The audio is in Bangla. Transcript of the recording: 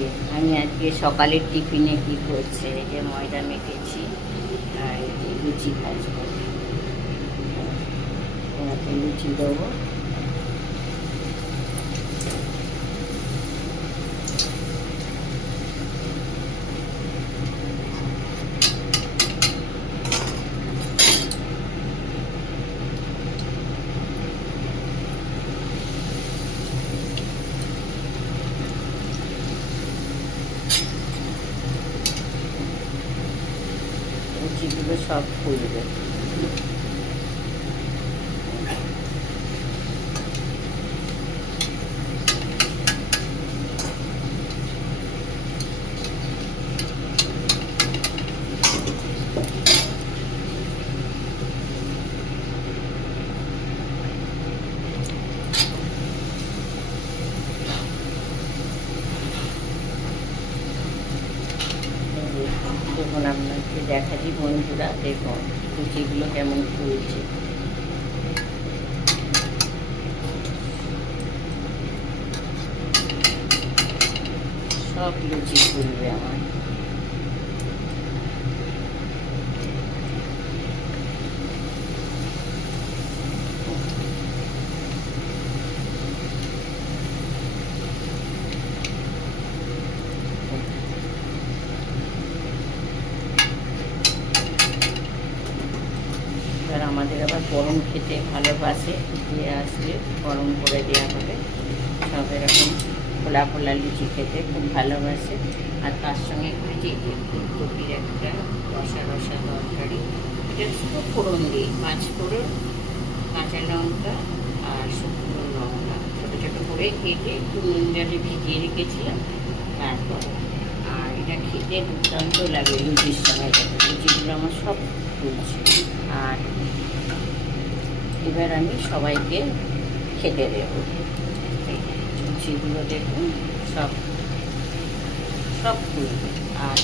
যে আমি আজকে সকালের টিফিনে কি করছে, এই যে ময়দা মেখেছি আর এই যে লুচি ভাজবো। ওনাকে লুচি দেবো। লুচিগুলো সব ফুলবে। দেখুন আপনাকে দেখাচ্ছি বন্ধুরা, দেখুন লুচিগুলো কেমন ফুলছে। সব লুচি ফুলবে আমার। এবার আমাদের আবার গরম খেতে ভালোবাসে, দিয়ে আসলে গরম করে দেওয়া হবে। সব এরকম খোলা খোলা লুচি খেতে খুব ভালোবাসে। আর তার সঙ্গে যে ফুলকপির একটা রসা রসা তরকারি, এটা শুধু ফোড়ন দিই, 5 ফোড়ন, কাঁচা লঙ্কা আর শুকনো লঙ্কা ছোটো ছোটো করে কেটে একটু নুন জলে ভিজিয়ে রেখেছিলাম তারপর। আর এটা খেতে দুর্দান্ত লাগে লুচির সময়। লুচিগুলো আমার সব ফুলছে। আর এবার আমি সবাইকে খেতে দেব। লুচিগুলো দেখুন সব সব ফুলবে। আর